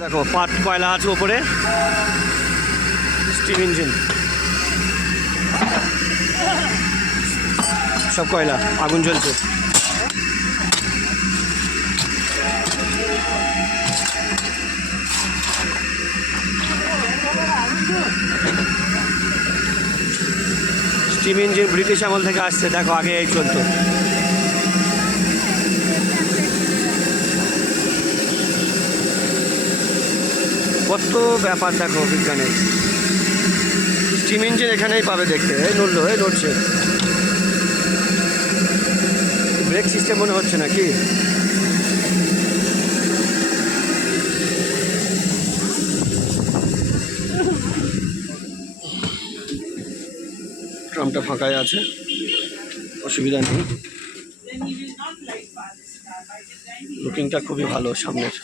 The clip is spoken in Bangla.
দেখো, পাট কয়লা আছে ওপরে? স্টিম ইঞ্জিন সব কয়লা, আগুন জ্বলছে। স্টিম ইঞ্জিন ব্রিটিশ আমল থেকে আসছে। দেখো, আগে এই চলতো। কত ব্যাপার দেখো বিজ্ঞানের স্টিম ইঞ্জিন এখানেই পাবে দেখতে। এই নড়লো, এই নড়ছে। ব্রেক সিস্টেম মনে হচ্ছে না, কি? ট্রামটা ফাঁকাই আছে। অসুবিধা নেই। লুকিংটা খুবই ভালো সামনের।